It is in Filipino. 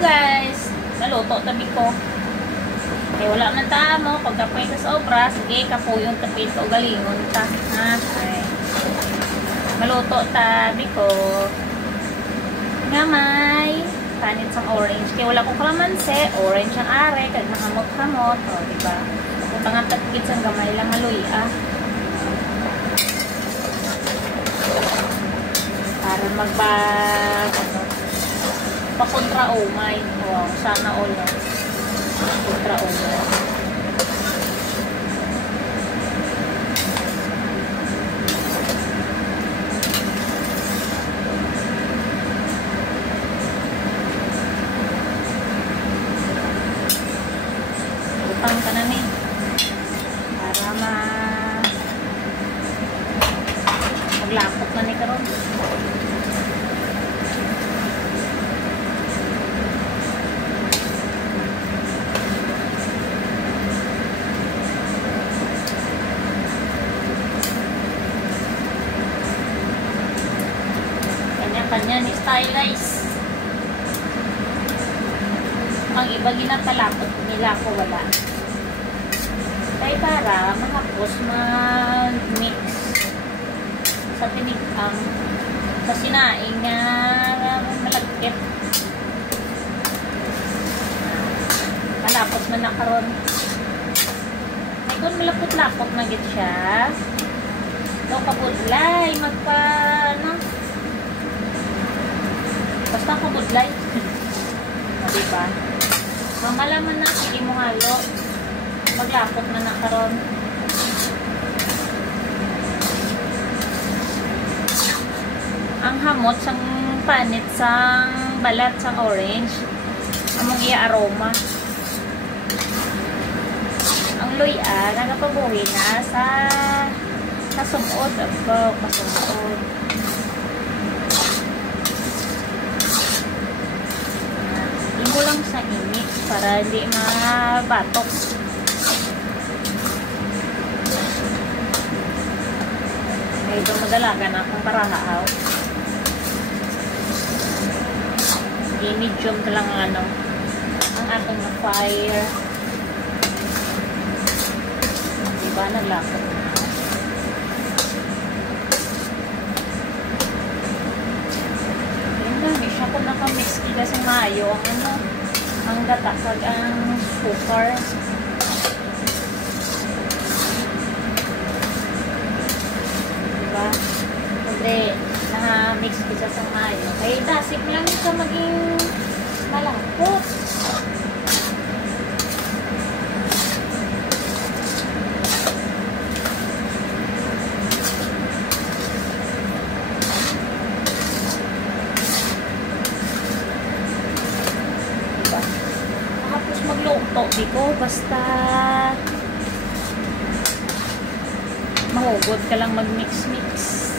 guys, naluto tabi ko. Eh wala man tamo, pagkapoy ka sa obra, sige kapuyon tapit o galingon ta. Ha? Ay. Maluto tabi ko. Nga may panit sang orange. Kaya wala ko kalamansi, orange ang are, kag mahamot-hamot, o diba? Utang ang tagkit sang gamay lang maluya. Para pakontra umay. Wow, sana all no. Kontra umay. Utang ka na ni. Para maglapot na ni karon. Kanya ni style guys. Ang iba ginapalapot nila ko wala. Kaya para mahapos mag-mix sa tinikang sa sinaing nga malagkit. Malapot man na karon. Ay kung malapot-lapot na git siya. Daw kabudlay magpa basta kabudlay. Diba? Mamalaman na, sige mo halo. Maglapot na na karon. Ang hamot sang panit sang balat sang orange. Among iya aroma. Ang luya nagapabuhi na sa sumod ako, pasumod. Mo lang sa init para hindi mabatok. Ito madalagan akong parahaw. I-medium ka lang ang atong na fire. Diba naglapot na? Ako nakamix kita sa mayo ang gata kag ang sugar. Diba? Kasi na-mix kita sa mayo. Kaya tasik lang siya maging malapot. Magluto di ko basta mahugod ka lang mag-mix-mix.